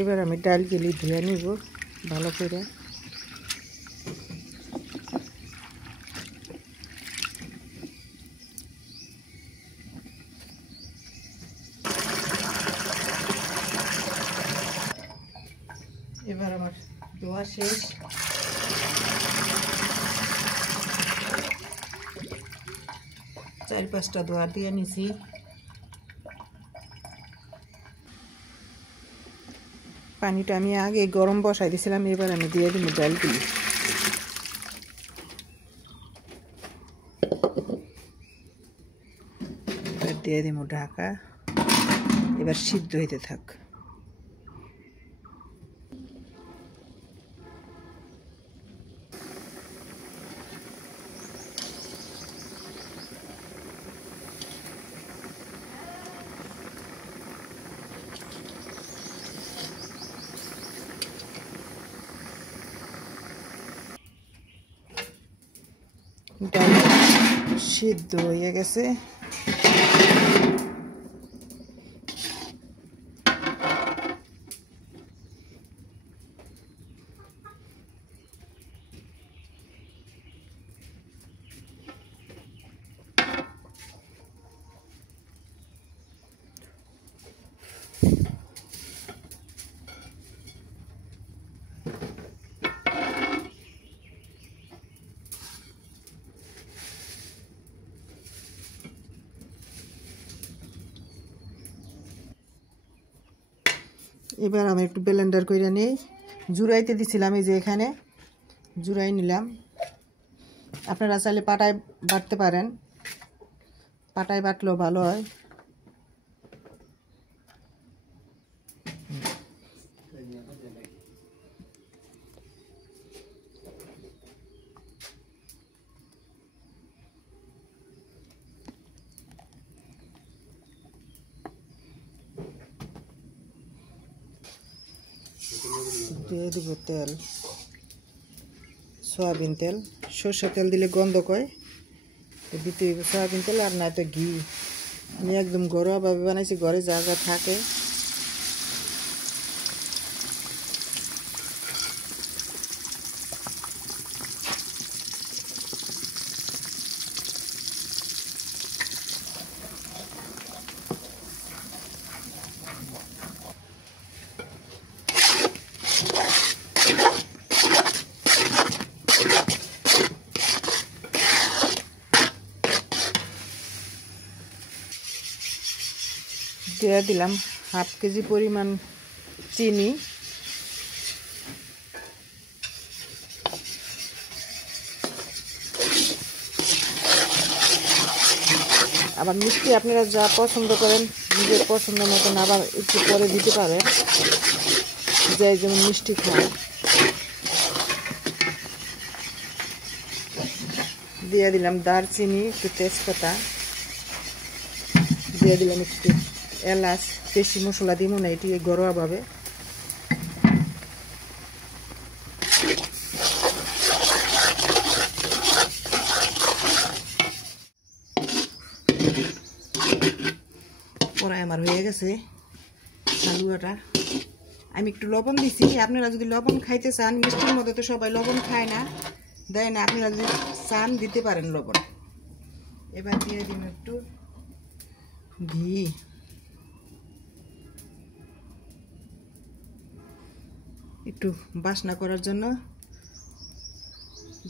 এবার আমি ডালগুলি ধুয়ে নিব ভালো করে। এবার আমার ধোয়া শেষ। চার পাঁচটা ধোয়া দিয়ে নিছি। পানিটা আমি আগে গরম বসাই দিয়েছিলাম, এবার আমি দিয়ে দিব ডালগুলি। এবার দিয়ে দিব ঢাকা, এবার সিদ্ধ হইতে থাক। ডাল সিদ্ধ হয়ে গেছে। এবার আমি একটু ব্লেন্ডার করে নিই। জুড়াইতে দিছিলাম, এই যে এখানে জুড়াই নিলাম। আপনারা চাইলে পাটায় বাটতে পারেন, পাটায় বাটলেও ভালো হয়। দিয়ে দিব তেল, সয়াবিন তেল। সরষের তেল দিলে গন্ধ কয়, দিতে হইব সয়াবিন তেল, আর না তো ঘি। আমি একদম ঘরোয়াভাবে বানাইছি, ঘরে যা যা থাকে। দিয়ে দিলাম হাফ কেজি পরিমাণ চিনি। আবার মিষ্টি আপনারা যা পছন্দ করেন নিজের পছন্দ মতন আবার একটু পরে দিতে পারেন, যে যেমন মিষ্টি খায়। দিয়ে দিলাম দারচিনি, একটু তেজপাতা, দিয়ে দিলাম একটু এলাচ। বেশি মশলা দিব না, এটি ঘরোয়াভাবে। পরে আমার হয়ে গেছে হালুয়াটা। আমি একটু লবণ দিছি। আপনারা যদি লবণ খাইতে চান, মিষ্টির মধ্যে তো সবাই লবণ খায় না, দেয় না, আপনারা যদি চান দিতে পারেন লবণ। এবার দিয়ে দিন একটু ঘি। একটু বাসনা করার জন্য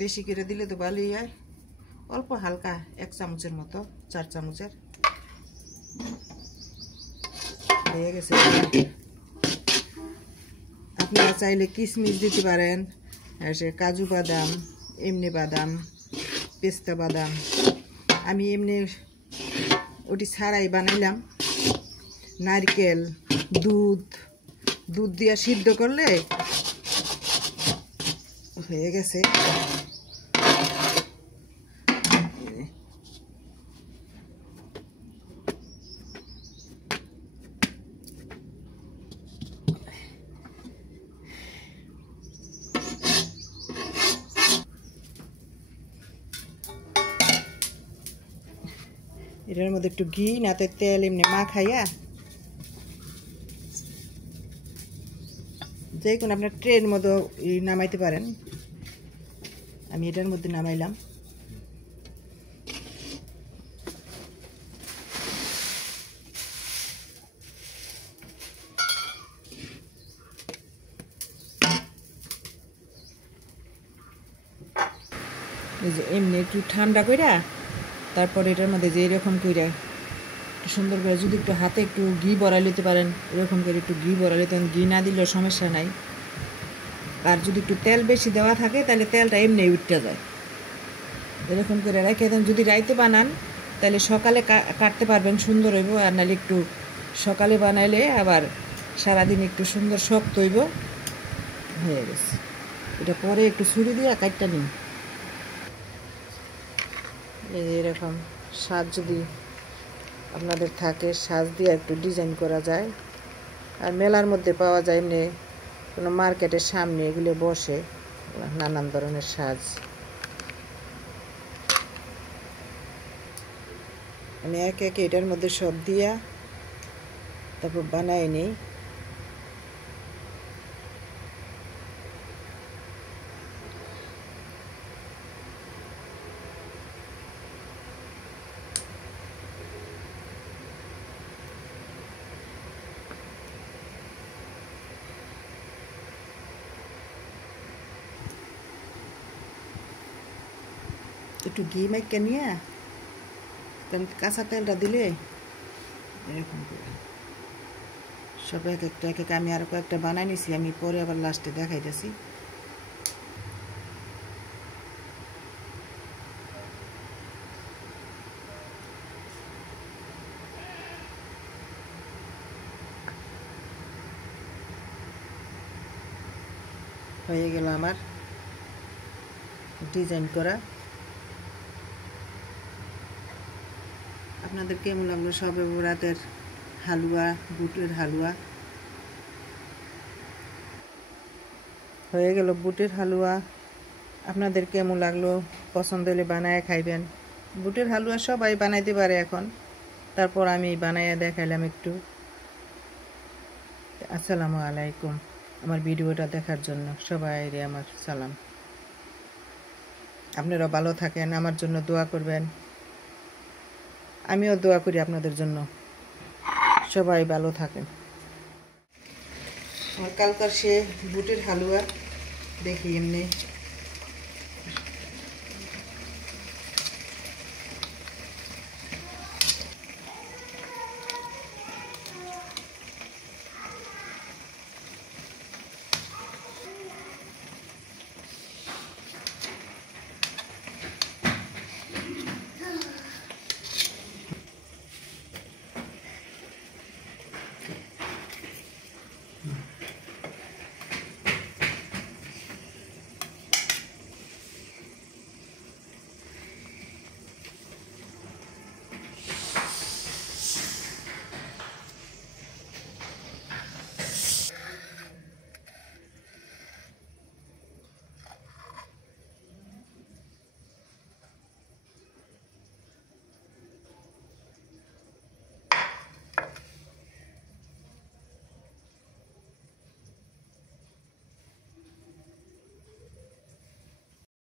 বেশি করে দিলে তো ভালোই হয়। অল্প হালকা 1 চামচের মতো, 4 চামচের হয়ে গেছে। আপনারা চাইলে কিশমিশ দিতে পারেন, কাজু বাদাম, এমনি বাদাম, পেস্তা বাদাম। আমি এমনি ওটি ছাড়াই বানাইলাম। নারকেল, দুধ দিয়ে সিদ্ধ করলে হয়ে গেছে। এটার মধ্যে একটু ঘি নাতে তেল এমনি মাখাইয়া যে কোনো আপনার ট্রের মধ্যে নামাইতে পারেন। আমি এটার মধ্যে নামাইলাম। এই যে এমনি একটু ঠান্ডা কইরা তারপর এটার মধ্যে যে এরকম কইরা একটু সুন্দর করে যদি একটু হাতে একটু ঘি ভরাই নিতে পারেন, এরকম করে একটু ঘি ভরাই নিতে পারেন। ঘি না দিলেও সমস্যা নাই। আর যদি একটু তেল বেশি দেওয়া থাকে তাহলে তেলটা এমনি উঠতে যায়। এরকম করে রেখে দেন। যদি রাইতে বানান তাহলে সকালে কাটতে পারবেন, সুন্দর হইব। আর নাহলে একটু সকালে বানাইলে আবার সারাদিন একটু সুন্দর শক্ত হইব। হয়ে গেছে। এটা পরে একটু ছুরি দিয়ে কাটটা নিন। এরকম সাজ যদি আপনাদের থাকে, সাজ দিয়ে একটু ডিজাইন করা যায়। আর মেলার মধ্যে পাওয়া যায়, এমনি কোনো মার্কেটের সামনে এগুলো বসে নানান ধরনের সাজ। আমি একে একে এটার মধ্যে সব দিয়া তারপর বানাই নিই। একটু ঘি মাইকে নিয়ে কাঁচা তেলটা দিলে এরকম করে সব এক একটা আমি আরো কয়েকটা বানাই নিছি। আমি পরে আবার লাস্টে দেখাইতেছি। হয়ে গেল আমার ডিজাইন করা। আপনাদের কেমন লাগলো শবে বরাতের হালুয়া, বুটের হালুয়া? হয়ে গেল বুটের হালুয়া। আপনাদের কেমন লাগলো? পছন্দ হলে বানায় খাইবেন। বুটের হালুয়া সবাই বানাইতে পারে এখন, তারপর আমি বানাইয়া দেখাইলাম একটু। আসসালামু আলাইকুম। আমার ভিডিওটা দেখার জন্য সবাইরে আমার সালাম। আপনারা ভালো থাকেন, আমার জন্য দোয়া করবেন। আমিও দোয়া করি আপনাদের জন্য। সবাই ভালো থাকেন। আমার কালকার সে বুটের হালুয়া দেখি এমনি